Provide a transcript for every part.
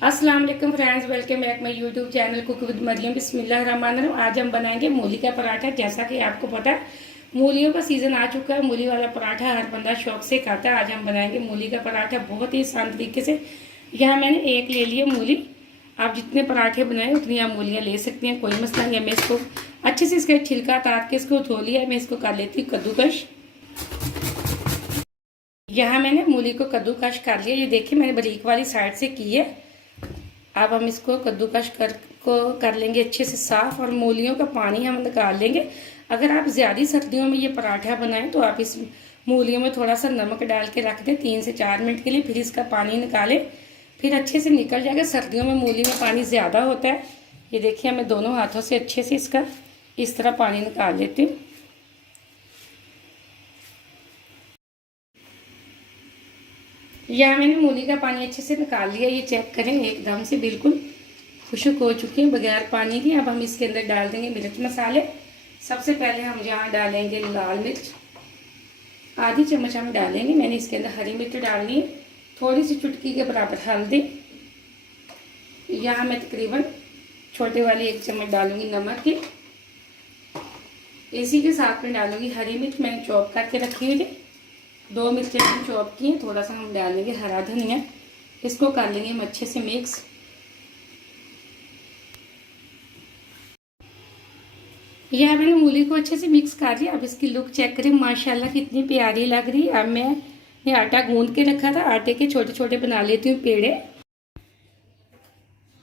अस्सलाम वालेकुम friends, welcome back my YouTube channel cook with Mariam. बिस्मिल्लाहिर्रहमानिर्रहीम। आज हम बनाएंगे मूली का पराठा। जैसा कि आपको पता है मूलियों का सीज़न आ चुका है। मूली वाला पराठा हर बंदा शौक से खाता है। आज हम बनाएंगे मूली का पराठा बहुत ही आसान तरीके से। यहाँ मैंने एक ले लिया मूली। आप जितने पराठे बनाए उतनी आप मूलियाँ ले सकती हैं, कोई मसला नहीं है। मैं इसको अच्छे से इसका छिलका तार के इसको धो लिया। मैं इसको कर लेती हूँ कद्दूकश। यहाँ मैंने मूली को कद्दूकश कर लिया। ये देखिए मैंने बारीक वाली साइड से की है। अब हम इसको कद्दूकश कर लेंगे अच्छे से साफ, और मूलियों का पानी हम निकाल लेंगे। अगर आप ज़्यादा सर्दियों में ये पराठा बनाएं तो आप इस मूलियों में थोड़ा सा नमक डाल के रख दें 3 से 4 मिनट के लिए, फिर इसका पानी निकालें, फिर अच्छे से निकल जाएगा। सर्दियों में मूली में पानी ज़्यादा होता है। ये देखिए मैं दोनों हाथों से अच्छे से इसका इस तरह पानी निकाल लेती हूँ। यहाँ मैंने मूली का पानी अच्छे से निकाल लिया। ये चेक करें एकदम से बिल्कुल खुश्क हो चुकी है बगैर पानी की। अब हम इसके अंदर डाल देंगे मिर्च मसाले। सबसे पहले हम यहाँ डालेंगे लाल मिर्च, आधी चम्मच हम डालेंगे। मैंने इसके अंदर हरी मिर्च डालनी है, थोड़ी सी चुटकी के बराबर हल्दी। यहाँ मैं तकरीबन छोटे वाली 1 चम्मच डालूंगी नमक की। इसी के साथ में डालूंगी हरी मिर्च, मैंने चॉप करके रखी हुई है। 2 मिर्चें हम चॉप की हैं। थोड़ा सा हम डालेंगे हरा धनिया। इसको कर लेंगे हम अच्छे से मिक्स। यह मैंने मूली को अच्छे से मिक्स कर लिया। अब इसकी लुक चेक करें, माशाल्लाह कितनी प्यारी लग रही है। अब मैं ये आटा गूंद के रखा था, आटे के छोटे छोटे बना लेती हूँ पेड़े।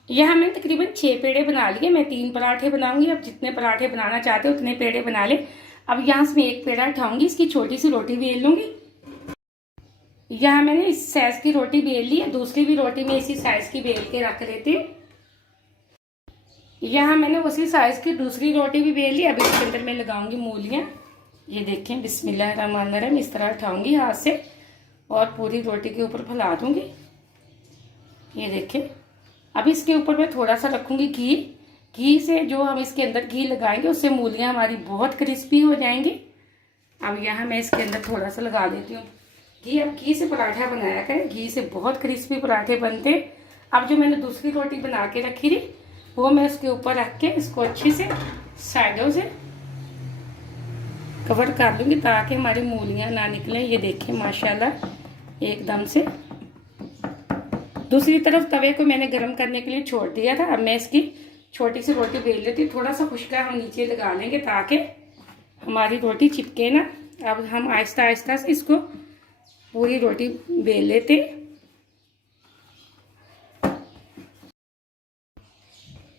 यहाँ मैंने तकरीबन 6 पेड़े बना लिए। मैं 3 पराठे बनाऊंगी। अब जितने पराठे बनाना चाहते हो उतने पेड़े बना ले। अब यहाँ से मैं एक पेड़ा उठाऊंगी, इसकी छोटी सी रोटी बेल लूंगी। यहाँ मैंने इस साइज की रोटी बेल ली है। दूसरी भी रोटी में इसी साइज की बेल के रख लेती हूँ। यहाँ मैंने उसी साइज की दूसरी रोटी भी बेल ली। अब इसके अंदर मैं लगाऊंगी मूलियाँ। ये देखें बिस्मिल्लाहिर्रहमानिर्रहीम। इस तरह उठाऊंगी हाथ से और पूरी रोटी के ऊपर फैला दूंगी। ये देखें। अब इसके ऊपर मैं थोड़ा सा रखूंगी घी। घी से जो हम इसके अंदर घी लगाएंगे उससे मूलियाँ हमारी बहुत क्रिस्पी हो जाएंगी। अब यहाँ मैं इसके अंदर थोड़ा सा लगा देती हूँ घी। अब घी से पराठा बनाया करें, घी से बहुत क्रिस्पी पराठे बनते। अब जो मैंने दूसरी रोटी बना के रखी थी वो मैं इसके ऊपर रख के इसको अच्छे से साइडों से कवर कर लूँगी ताकि हमारी मूलियाँ ना निकलें। ये देखिए माशाल्लाह एकदम से। दूसरी तरफ तवे को मैंने गर्म करने के लिए छोड़ दिया था। अब मैं इसकी छोटी सी रोटी बेल लेती हूँ। थोड़ा सा खुश्का हम नीचे लगा लेंगे ताकि हमारी रोटी चिपके ना। अब हम आहिस्ता आहिस्ता से इसको पूरी रोटी बेल लेते।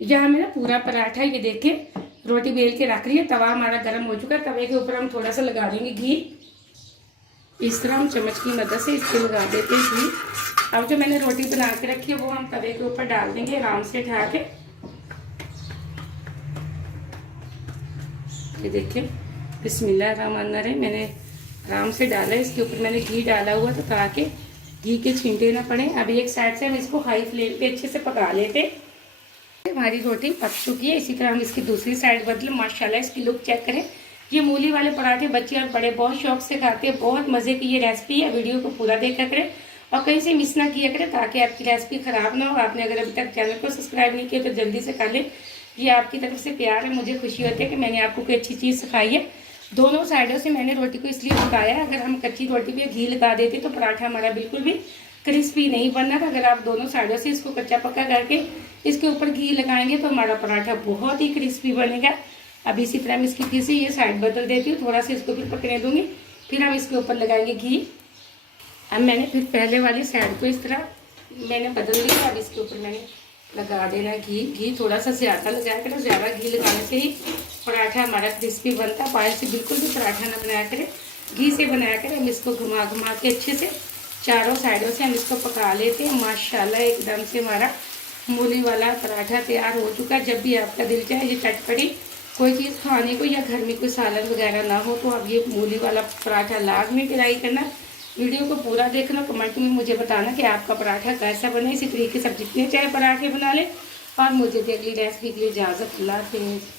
यहाँ मेरा पूरा पराठा ये देखिए रोटी बेल के रख रही है। तवा हमारा गर्म हो चुका है। तवे के ऊपर हम थोड़ा सा लगा देंगे घी। इस तरह हम चम्मच की मदद से इसको लगा देते हैं घी। अब जो मैंने रोटी बना के रखी है वो हम तवे के ऊपर डाल देंगे आराम से उठा के। ये देखिए बिस्मिल्लाहिर्रहमानिर्रहीम। मैंने आराम से डाला है। इसके ऊपर मैंने घी डाला हुआ था ताकि घी के छींटे ना पड़े। अभी एक साइड से हम इसको हाई फ्लेम पे अच्छे से पका लेते। हमारी रोटी पक चुकी है। इसी तरह हम इसकी दूसरी साइड बदलें। माशाल्लाह इसकी लुक चेक करें। ये मूली वाले पराठे बच्चे और बड़े बहुत शौक से खाते हैं। बहुत मज़े की ये रेसिपी है। वीडियो को पूरा देखा करें और कहीं से मिस ना किया करें ताकि आपकी रेसिपी ख़राब ना हो। आपने अगर अभी तक चैनल को सब्सक्राइब नहीं किया तो जल्दी से कर लें। ये आपकी तरफ से प्यार है, मुझे खुशी होती है कि मैंने आपको कोई अच्छी चीज़ सिखाई है। दोनों साइडों से मैंने रोटी को इसलिए पकाया है, अगर हम कच्ची रोटी पे घी लगा देते तो पराठा हमारा बिल्कुल भी क्रिस्पी नहीं बनना था। अगर आप दोनों साइडों से इसको कच्चा पक्का करके इसके ऊपर घी लगाएंगे तो हमारा पराठा बहुत ही क्रिस्पी बनेगा। अब इसी तरह मैं इसकी फिर से ये साइड बदल देती हूँ। थोड़ा सा इसको फिर पकने दूंगी, फिर हम इसके ऊपर लगाएंगे घी। अब मैंने फिर पहले वाली साइड को इस तरह मैंने बदल दिया। अब इसके ऊपर मैंने लगा देना घी। घी थोड़ा सा ज़्यादा लगाया करें। ज़्यादा घी लगाने से ही पराठा हमारा क्रिस्पी बनता है। पायल से बिल्कुल भी पराठा ना बनाया करें, घी से बनाया करें। हम इसको घुमा घुमा के अच्छे से चारों साइडों से हम इसको पका लेते हैं। माशाल्लाह एकदम से हमारा मूली वाला पराठा तैयार हो चुका है। जब भी आपका दिल चाहे ये चटपटी कोई चीज़ खाने को या घर में कोई सालन वगैरह ना हो तो अब ये मूली वाला पराठा लाजमी ट्राई करना। वीडियो को पूरा देखना, कमेंट में मुझे बताना कि आपका पराठा कैसा बने। इसी तरीके से आप जितने चाहे पराठे बना लें। और मुझे अगली रेसिपी के लिए इजाज़त। अल्लाह हाफ़िज़।